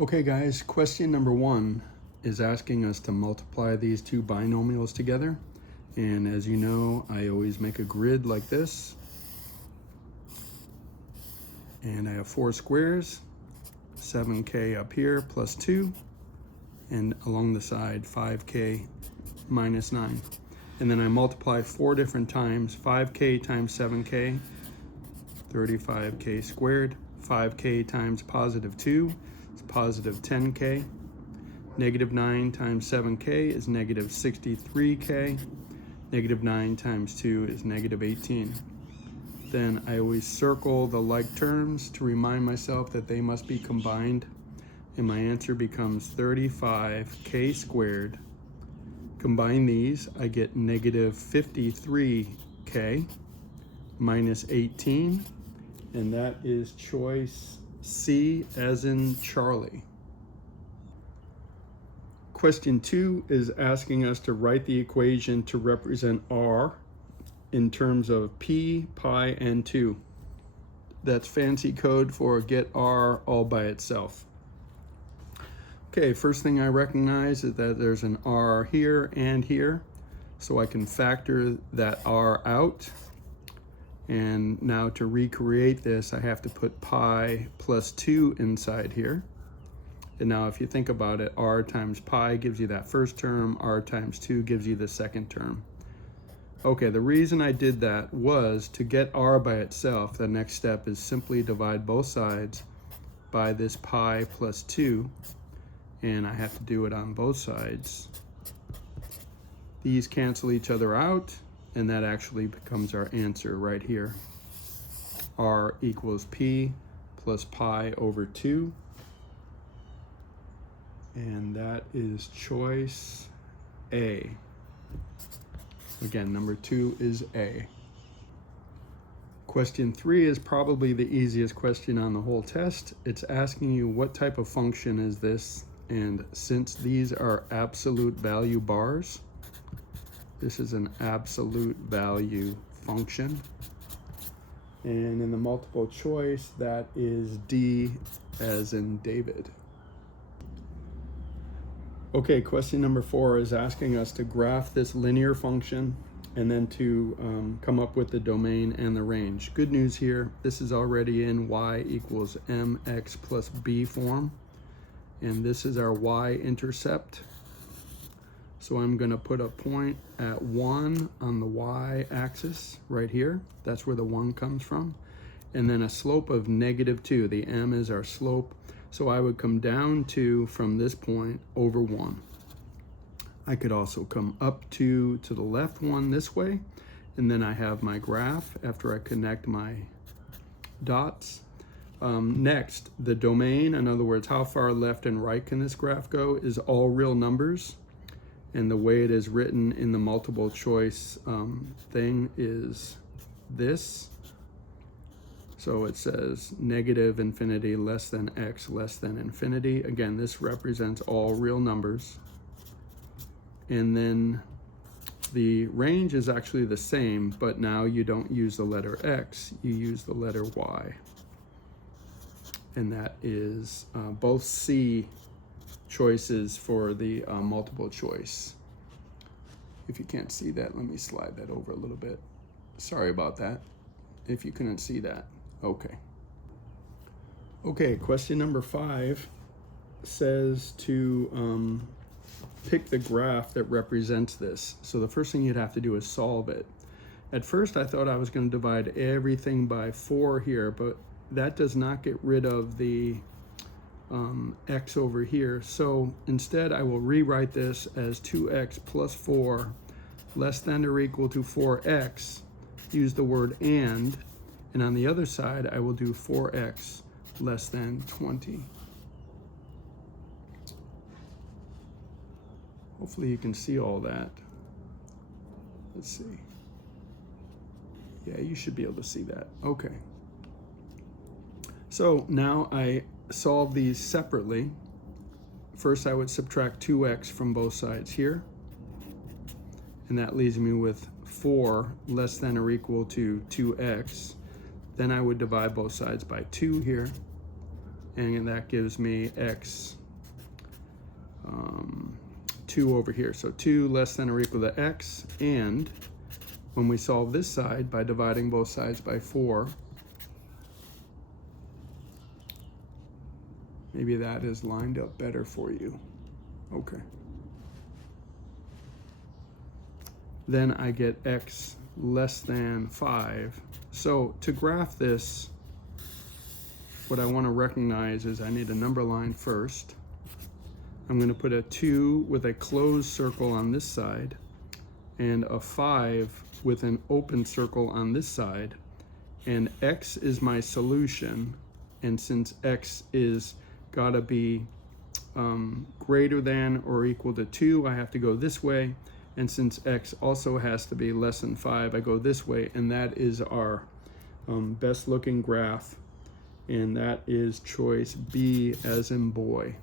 Okay guys, question number 1 is asking us to multiply these two binomials together. And as you know, I always make a grid like this. And I have 4 squares, 7k up here plus 2, and along the side 5k minus 9. And then I multiply 4 different times, 5k times 7k, 35k squared, 5k times positive 2 is positive 10k, negative 9 times 7k is negative 63k, negative 9 times 2 is negative 18. Then I always circle the like terms to remind myself that they must be combined, and my answer becomes 35k squared. Combine these, I get negative 53k minus 18, and that is choice C as in Charlie. Question 2 is asking us to write the equation to represent R in terms of P, pi, and 2. That's fancy code for get R all by itself. Okay, first thing I recognize is that there's an R here and here, so I can factor that R out. And now to recreate this, I have to put pi plus 2 inside here. And now if you think about it, R times pi gives you that first term, R times 2 gives you the second term. Okay, the reason I did that was to get R by itself, the next step is simply divide both sides by this pi plus 2, and I have to do it on both sides. These cancel each other out, and that actually becomes our answer right here. R equals P plus pi over 2, and that is choice A. Again, number 2 is A. Question 3 is probably the easiest question on the whole test. It's asking you what type of function is this, and since these are absolute value bars, this is an absolute value function. And in the multiple choice, that is D as in David. Okay, question number 4 is asking us to graph this linear function and then to come up with the domain and the range. Good news here, this is already in y equals mx plus b form, and this is our y-intercept. So I'm going to put a point at 1 on the y-axis right here. That's where the 1 comes from. And then a slope of negative 2. The m is our slope. So I would come down 2 from this point over 1. I could also come up 2 to the left 1 this way. And then I have my graph after I connect my dots. Next, the domain, in other words, how far left and right can this graph go, is all real numbers. And the way it is written in the multiple choice thing is this. So it says negative infinity less than x less than infinity. Again, this represents all real numbers. And then the range is actually the same, but now you don't use the letter x, you use the letter y. And that is both C choices for the multiple choice. If you can't see that, let me slide that over a little bit. Sorry about that, if you couldn't see that. Okay. Okay, question number 5 says to pick the graph that represents this. So the first thing you'd have to do is solve it. At first I thought I was going to divide everything by 4 here, but that does not get rid of the x over here. So instead I will rewrite this as 2x plus 4 less than or equal to 4x, use the word and on the other side I will do 4x less than 20. Hopefully you can see all that. Let's see. Yeah, you should be able to see that. Okay. So now I solve these separately. First I would subtract 2x from both sides here, and that leaves me with 4 less than or equal to 2x. Then I would divide both sides by 2 here. and that gives me x 2 over here. So 2 less than or equal to x, and when we solve this side by dividing both sides by 4, maybe that is lined up better for you. Okay. Then I get x less than 5. So to graph this, what I want to recognize is I need a number line first. I'm going to put a 2 with a closed circle on this side and a 5 with an open circle on this side. And x is my solution. And since x is got to be greater than or equal to 2, I have to go this way. And since x also has to be less than 5, I go this way. And that is our best looking graph. And that is choice B as in boy.